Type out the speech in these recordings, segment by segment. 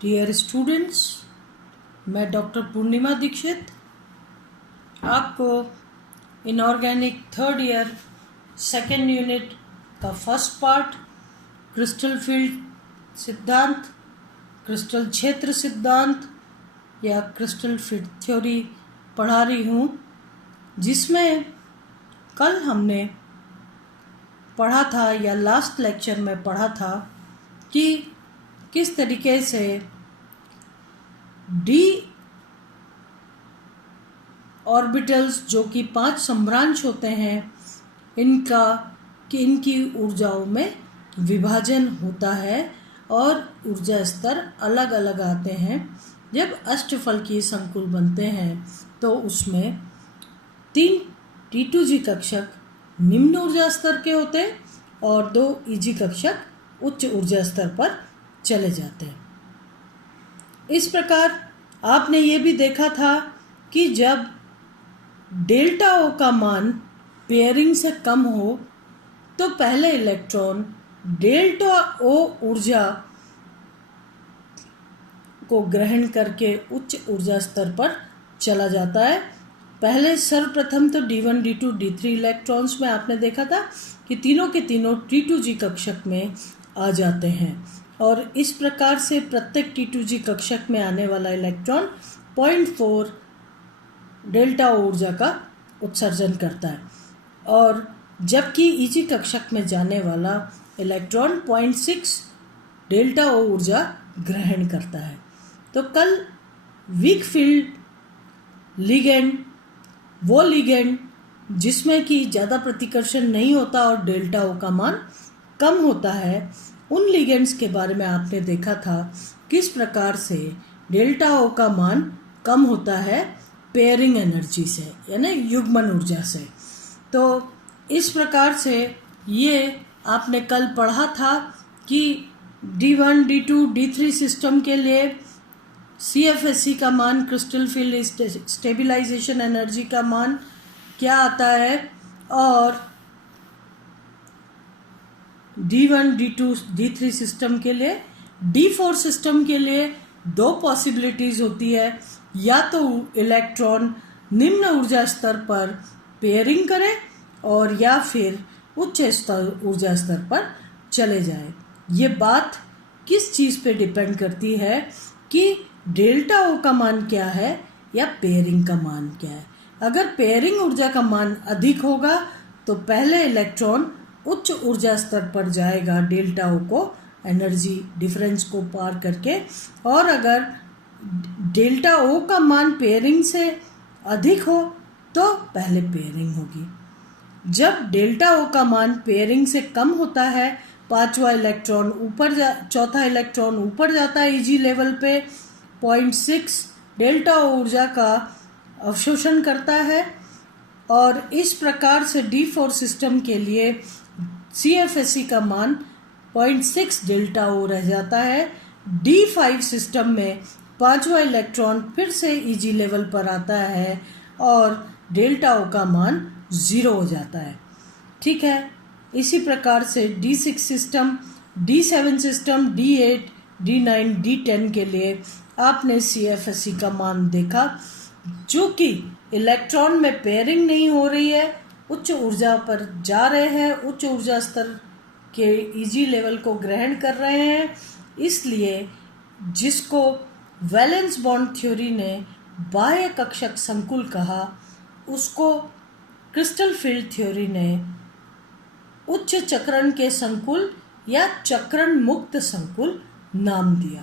Dear students, मैं doctor पूर्णिमा दीक्षित आपको inorganic third year second unit का फर्स्ट पार्ट क्रिस्टल फील्ड सिद्धांत, क्रिस्टल क्षेत्र सिद्धांत या क्रिस्टल फील्ड थ्योरी पढ़ा रही हूँ, जिसमें कल हमने पढ़ा था या लास्ट लेक्चर में पढ़ा था कि किस तरीके से डी ऑर्बिटल्स जो कि 5 सम्भ्रांश होते हैं इनकी ऊर्जाओं में विभाजन होता है और ऊर्जा स्तर अलग अलग आते हैं। जब अष्टफल की संकुल बनते हैं तो उसमें 3 T2G कक्षक निम्न ऊर्जा स्तर के होते हैं और 2 EG कक्षक उच्च ऊर्जा स्तर पर चले जाते हैं। इस प्रकार आपने ये भी देखा था कि जब डेल्टा O का मान पेयरिंग से कम हो तो पहले इलेक्ट्रॉन डेल्टा O ऊर्जा को ग्रहण करके उच्च ऊर्जा स्तर पर चला जाता है। पहले सर्वप्रथम तो D1, D2, D3 इलेक्ट्रॉन्स में आपने देखा था कि तीनों के तीनों T2G कक्षक में आ जाते हैं और इस प्रकार से प्रत्येक T2G कक्षक में आने वाला इलेक्ट्रॉन 0.4 डेल्टा ऊर्जा का उत्सर्जन करता है और जबकि EG कक्षक में जाने वाला इलेक्ट्रॉन 0.6 डेल्टा ऊर्जा ग्रहण करता है। तो कल वीक फील्ड लिगेंड, वो लिगेंड जिसमें कि ज़्यादा प्रतिकर्षण नहीं होता और डेल्टा O का मान कम होता है, उन लिगेंड्स के बारे में आपने देखा था किस प्रकार से डेल्टा O का मान कम होता है पेयरिंग एनर्जी से, यानी युग्मन ऊर्जा से। तो इस प्रकार से ये आपने कल पढ़ा था कि D1, D2, D3 सिस्टम के लिए CFSE का मान, क्रिस्टल फील्ड स्टेबिलाइजेशन एनर्जी का मान क्या आता है और D1, D2, D3 सिस्टम के लिए, D4 सिस्टम के लिए 2 पॉसिबिलिटीज़ होती है, या तो इलेक्ट्रॉन निम्न ऊर्जा स्तर पर पेयरिंग करे और या फिर उच्च ऊर्जा स्तर पर चले जाए। ये बात किस चीज़ पे डिपेंड करती है कि डेल्टा O का मान क्या है या पेयरिंग का मान क्या है। अगर पेयरिंग ऊर्जा का मान अधिक होगा तो पहले इलेक्ट्रॉन उच्च ऊर्जा स्तर पर जाएगा डेल्टा O को एनर्जी डिफरेंस को पार करके, और अगर डेल्टा O का मान पेयरिंग से अधिक हो तो पहले पेयरिंग होगी। जब डेल्टा O का मान पेयरिंग से कम होता है, चौथा इलेक्ट्रॉन ऊपर जाता है EG लेवल पे, 0.6 डेल्टा O ऊर्जा का अवशोषण करता है और इस प्रकार से D4 सिस्टम के लिए CFSE का मान 0.6 डेल्टा O रह जाता है। D5 सिस्टम में 5वां इलेक्ट्रॉन फिर से EG लेवल पर आता है और डेल्टा O का मान 0 हो जाता है। ठीक है, इसी प्रकार से D6 system, D7 system, D8, D9, D10 के लिए आपने CFSE का मान देखा, जो कि इलेक्ट्रॉन में पेयरिंग नहीं हो रही है, उच्च ऊर्जा पर जा रहे हैं, उच्च ऊर्जा स्तर के EG लेवल को ग्रहण कर रहे हैं। इसलिए जिसको वैलेंस बॉन्ड थ्योरी ने बाह्य कक्षक संकुल कहा, उसको क्रिस्टल फील्ड थ्योरी ने उच्च चक्रण के संकुल या चक्रण मुक्त संकुल नाम दिया।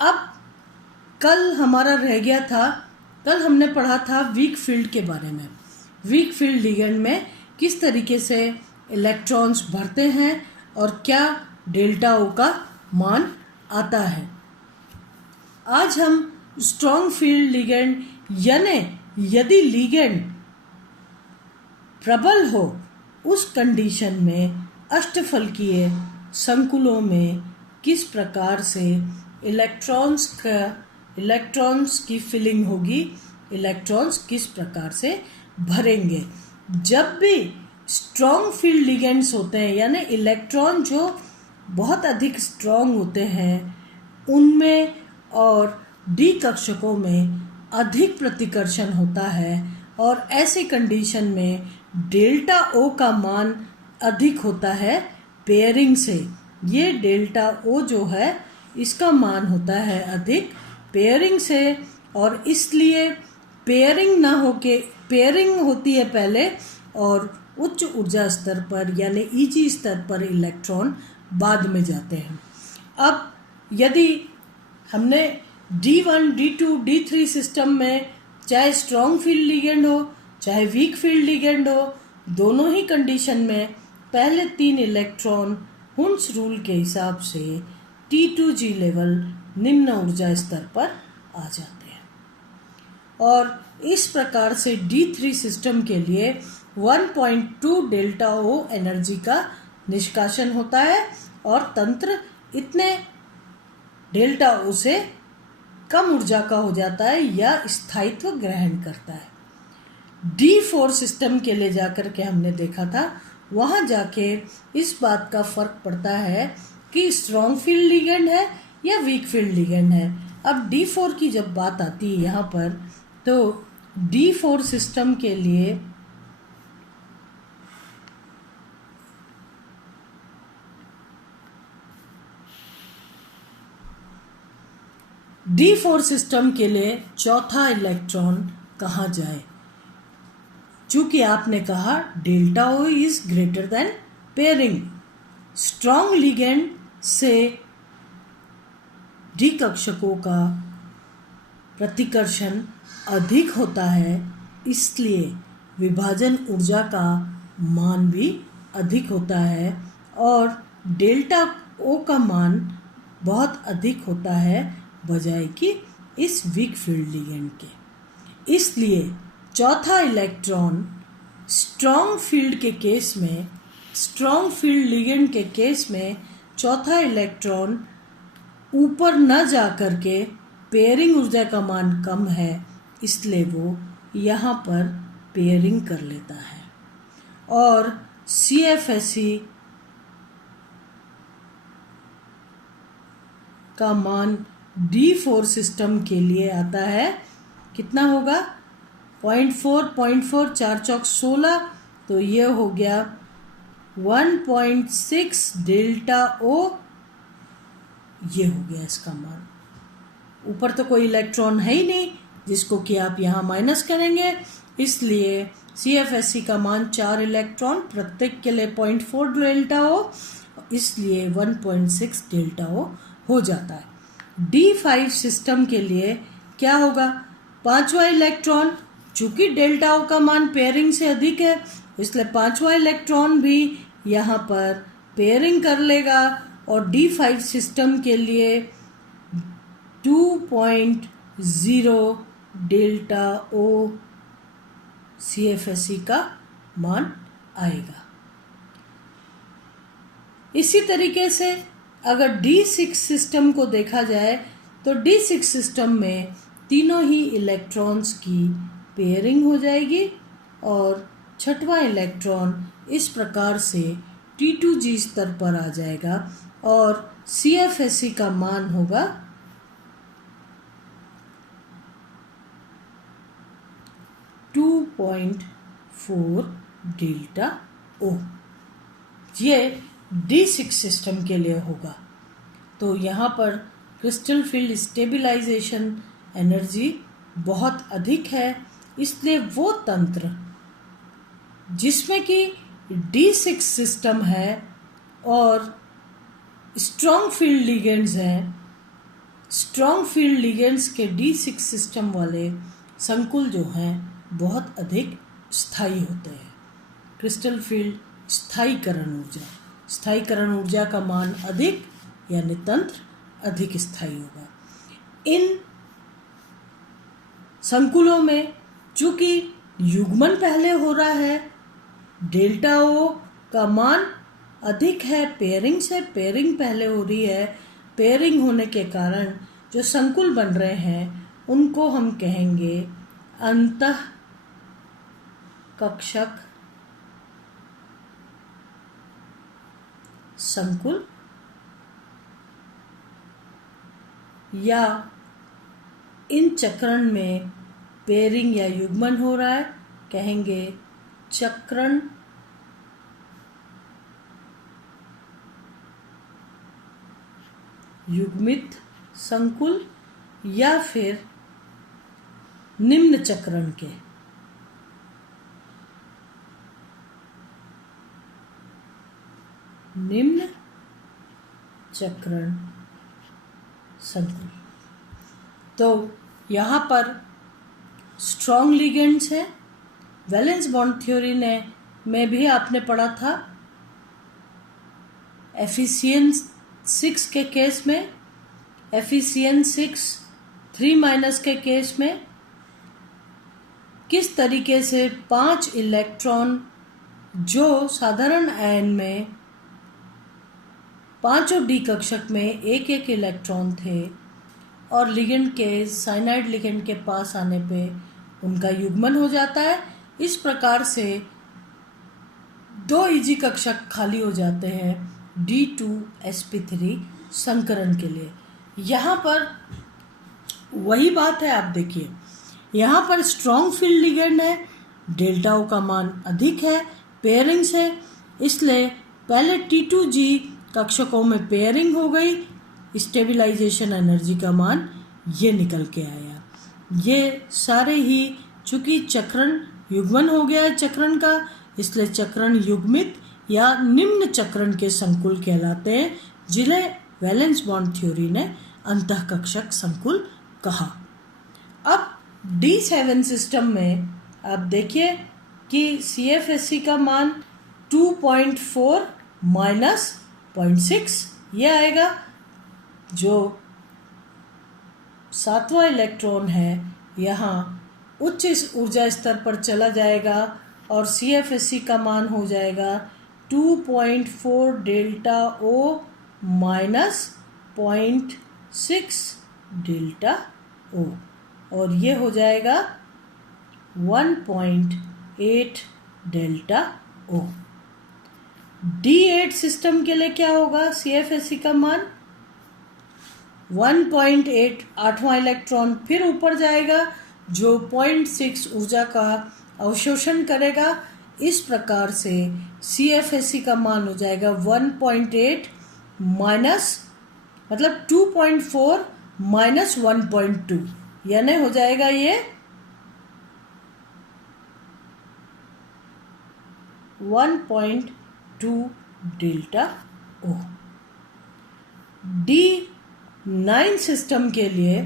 अब कल हमारा रह गया था, कल हमने पढ़ा था वीक फील्ड के बारे में। वीक फील्ड लिगेंड में किस तरीके से इलेक्ट्रॉन्स भरते हैं और क्या डेल्टा O का मान आता है। आज हम स्ट्रॉन्ग फील्ड लिगेंड, यानी यदि लिगेंड प्रबल हो उस कंडीशन में अष्टफलकीय संकुलों में किस प्रकार से इलेक्ट्रॉन्स की फिलिंग होगी, इलेक्ट्रॉन्स किस प्रकार से भरेंगे। जब भी स्ट्रॉन्ग फील्ड लिगेंड्स होते हैं, यानी इलेक्ट्रॉन जो बहुत अधिक स्ट्रॉन्ग होते हैं, उनमें और डी कक्षकों में अधिक प्रतिकर्षण होता है और ऐसी कंडीशन में डेल्टा ओ का मान अधिक होता है पेयरिंग से। ये डेल्टा ओ जो है इसका मान होता है अधिक पेयरिंग से, और इसलिए पेयरिंग ना होके पेयरिंग होती है पहले और उच्च ऊर्जा स्तर पर यानी ईजी स्तर पर इलेक्ट्रॉन बाद में जाते हैं। अब यदि हमने D1, D2, D3 सिस्टम में चाहे स्ट्रॉन्ग फील्ड लिगेंड हो चाहे वीक फील्ड लिगेंड हो, दोनों ही कंडीशन में पहले 3 इलेक्ट्रॉन हुन्स रूल के हिसाब से T2G लेवल निम्न ऊर्जा स्तर पर आ जाते हैं। और इस प्रकार से D3 सिस्टम के लिए 1.2 डेल्टा O एनर्जी का निष्कासन होता है और तंत्र इतने डेल्टा O से कम ऊर्जा का हो जाता है या स्थायित्व ग्रहण करता है। D4 सिस्टम के लिए जाकर के हमने देखा था, वहाँ जाके इस बात का फर्क पड़ता है कि स्ट्रॉन्ग फील्ड लिगेंड है या वीक फील्ड लिगेंड है। अब D4 की जब बात आती है यहाँ पर, तो D4 सिस्टम के लिए D4 सिस्टम के लिए चौथा इलेक्ट्रॉन कहाँ जाए। चूंकि आपने कहा delta O is greater than pairing, strong ligand से डी कक्षकों का प्रतिकर्षण अधिक होता है, इसलिए विभाजन ऊर्जा का मान भी अधिक होता है और डेल्टा O का मान बहुत अधिक होता है बजाय कि इस वीक फील्ड लिगेंड के। इसलिए चौथा इलेक्ट्रॉन स्ट्रॉन्ग फील्ड के केस में, स्ट्रॉन्ग फील्ड लिगेंड के केस में चौथा इलेक्ट्रॉन ऊपर न जा कर के पेयरिंग ऊर्जा का मान कम है, इसलिए वो यहाँ पर पेयरिंग कर लेता है और CFSE का मान D4 सिस्टम के लिए आता है, कितना होगा 0.4 4 चौक 16, तो ये हो गया 1.6 डेल्टा O। ये हो गया इसका मान। ऊपर तो कोई इलेक्ट्रॉन है ही नहीं जिसको कि आप यहाँ माइनस करेंगे, इसलिए CFSE का मान 4 इलेक्ट्रॉन प्रत्येक के लिए 0.4 डेल्टा O, इसलिए 1.6 डेल्टा O हो जाता है। D5 सिस्टम के लिए क्या होगा, 5वां इलेक्ट्रॉन, चूंकि डेल्टा O का मान पेयरिंग से अधिक है इसलिए 5वां इलेक्ट्रॉन भी यहाँ पर पेयरिंग कर लेगा और D5 सिस्टम के लिए 2.0 डेल्टा O CFSE का मान आएगा। इसी तरीके से अगर D6 सिस्टम को देखा जाए तो D6 सिस्टम में तीनों ही इलेक्ट्रॉन्स की पेयरिंग हो जाएगी और छठवां इलेक्ट्रॉन इस प्रकार से T2G स्तर पर आ जाएगा और CFSE का मान होगा 2.4 डेल्टा O। ये D6 सिस्टम के लिए होगा। तो यहाँ पर क्रिस्टल फील्ड स्टेबिलाइजेशन एनर्जी बहुत अधिक है, इसलिए वो तंत्र जिसमें कि D6 सिस्टम है और स्ट्रॉन्ग फील्ड लिगेंड्स हैं, स्ट्रॉन्ग फील्ड लिगेंड्स के D6 सिस्टम वाले संकुल जो हैं बहुत अधिक स्थायी होते हैं। क्रिस्टल फील्ड स्थायीकरण ऊर्जा का मान अधिक यानी तंत्र अधिक स्थायी होगा। इन संकुलों में चूंकि युग्मन पहले हो रहा है, डेल्टा O का मान अधिक है पेयरिंग से, पेयरिंग पहले हो रही है, पेयरिंग होने के कारण जो संकुल बन रहे हैं उनको हम कहेंगे अंतः कक्षक संकुल या इन चक्रण में पेयरिंग या युग्मन हो रहा है, कहेंगे चक्रण युग्मित संकुल या फिर निम्न चक्रण के। निम्न चक्रण संकुल। तो यहाँ पर स्ट्रॉन्ग लिगेंड्स हैं। वैलेंस बॉन्ड थ्योरी में भी आपने पढ़ा था Fe6 के केस में, Fe6 3- के केस में किस तरीके से 5 इलेक्ट्रॉन जो साधारण आयन में पांचों डी कक्षक में एक एक इलेक्ट्रॉन थे और लिगेंड के साइनाइड लिगेंड के पास आने पे उनका युग्मन हो जाता है। इस प्रकार से 2 Eg कक्षक खाली हो जाते हैं D2sp3 संकरण के लिए। यहाँ पर वही बात है, आप देखिए यहाँ पर स्ट्रॉन्ग फील्ड लिगेंड है, डेल्टा O का मान अधिक है, पेयरिंग्स है, इसलिए पहले T2G कक्षकों में पेयरिंग हो गई, स्टेबिलाइजेशन एनर्जी का मान ये निकल के आया। ये सारे ही चूंकि चक्रण युग्मन हो गया है चक्रण का, इसलिए चक्रण युग्मित या निम्न चक्रण के संकुल कहलाते हैं, जिन्हें वैलेंस बॉन्ड थ्योरी ने अंतःकक्षक संकुल कहा। अब D7 सिस्टम में आप देखिए कि CFSE का मान 2.4 माइनस 0.6 ये आएगा। जो 7वां इलेक्ट्रॉन है यहाँ उच्च ऊर्जा स्तर पर चला जाएगा और CFSE का मान हो जाएगा 2.4 delta O minus 0.6 delta O, और ये हो जाएगा 1.8 डेल्टा O। D8 सिस्टम के लिए क्या होगा? CFSE का मान 1.8, 8वां इलेक्ट्रॉन फिर ऊपर जाएगा जो 0.6 ऊर्जा का अवशोषण करेगा। इस प्रकार से CFSE का मान हो जाएगा 1.8 माइनस मतलब 2.4 माइनस 1.2, यानी हो जाएगा ये 1.2 डेल्टा O। D9 सिस्टम के लिए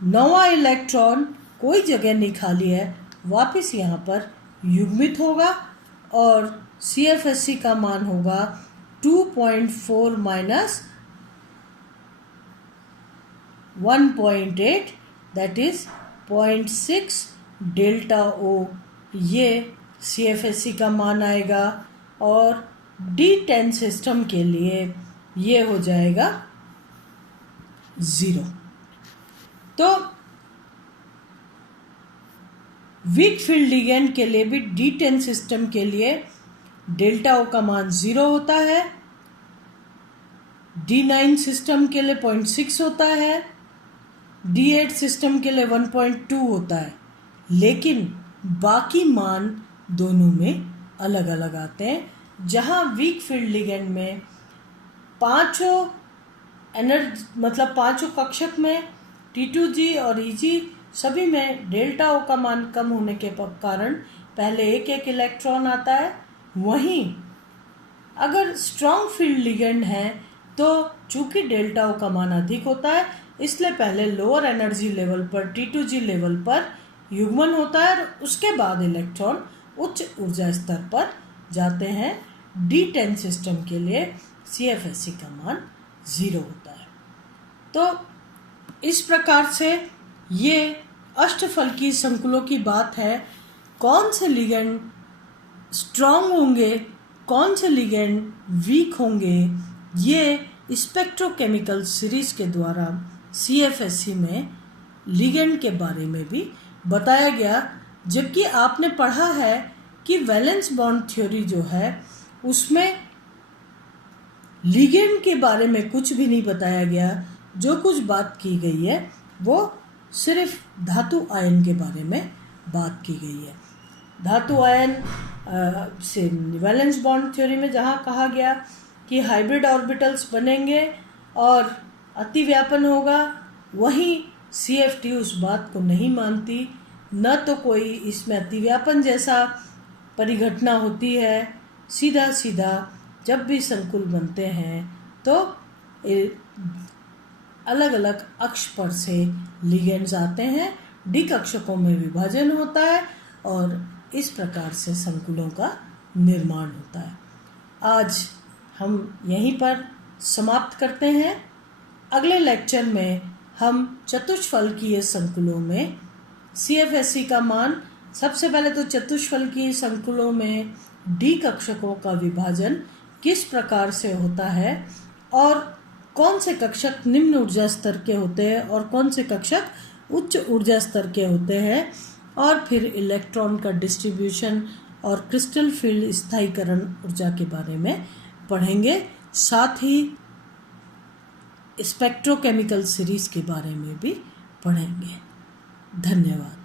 9वां इलेक्ट्रॉन कोई जगह नहीं खाली है, वापस यहाँ पर युग्मित होगा और CFSE का मान होगा 2.4 minus 1.8 that is 0.6 delta O। ये CFSE का मान आएगा और D10 सिस्टम के लिए ये हो जाएगा 0। तो वीक फील्ड लिगेंड के लिए भी D10 सिस्टम के लिए डेल्टा O का मान 0 होता है, D9 सिस्टम के लिए 0.6 होता है, D8 सिस्टम के लिए 1.2 होता है, लेकिन बाकी मान दोनों में अलग अलग आते हैं। जहां वीक फील्ड लिगेंड में पांचों कक्षक में T2G और Eg सभी में डेल्टा O का मान कम होने के कारण पहले एक एक इलेक्ट्रॉन आता है। वहीं अगर स्ट्रॉन्ग फील्ड लिगेंड है तो चूंकि डेल्टा O का मान अधिक होता है, इसलिए पहले लोअर एनर्जी लेवल पर T2G लेवल पर युग्मन होता है और उसके बाद इलेक्ट्रॉन उच्च ऊर्जा स्तर पर जाते हैं। D10 सिस्टम के लिए CFSE का मान 0 होता है। तो इस प्रकार से ये अष्टफलकीय संकुलों की बात है। कौन से लिगेंड स्ट्रॉन्ग होंगे, कौन से लिगेंड वीक होंगे, ये स्पेक्ट्रोकेमिकल सीरीज के द्वारा CFSE में लिगेंड के बारे में भी बताया गया। जबकि आपने पढ़ा है कि वैलेंस बॉन्ड थ्योरी जो है उसमें लिगेंड के बारे में कुछ भी नहीं बताया गया, जो कुछ बात की गई है वो सिर्फ धातु आयन के बारे में बात की गई है। धातु आयन से वैलेंस बॉन्ड थ्योरी में जहाँ कहा गया कि हाइब्रिड ऑर्बिटल्स बनेंगे और अतिव्यापन होगा, वहीं CFT उस बात को नहीं मानती। न तो कोई इसमें अतिव्यापन जैसा परिघटना होती है, सीधा सीधा जब भी संकुल बनते हैं तो अलग अलग अक्ष पर से लिगेंड्स आते हैं, डी कक्षकों में विभाजन होता है और इस प्रकार से संकुलों का निर्माण होता है। आज हम यहीं पर समाप्त करते हैं। अगले लेक्चर में हम चतुष्फलकीय संकुलों में CFSE का मान, सबसे पहले तो चतुष्फलकीय संकुलों में डी कक्षकों का विभाजन किस प्रकार से होता है और कौन से कक्षक निम्न ऊर्जा स्तर के होते हैं और कौन से कक्षक उच्च ऊर्जा स्तर के होते हैं, और फिर इलेक्ट्रॉन का डिस्ट्रीब्यूशन और क्रिस्टल फील्ड स्थायीकरण ऊर्जा के बारे में पढ़ेंगे। साथ ही स्पेक्ट्रोकेमिकल सीरीज के बारे में भी पढ़ेंगे। धन्यवाद।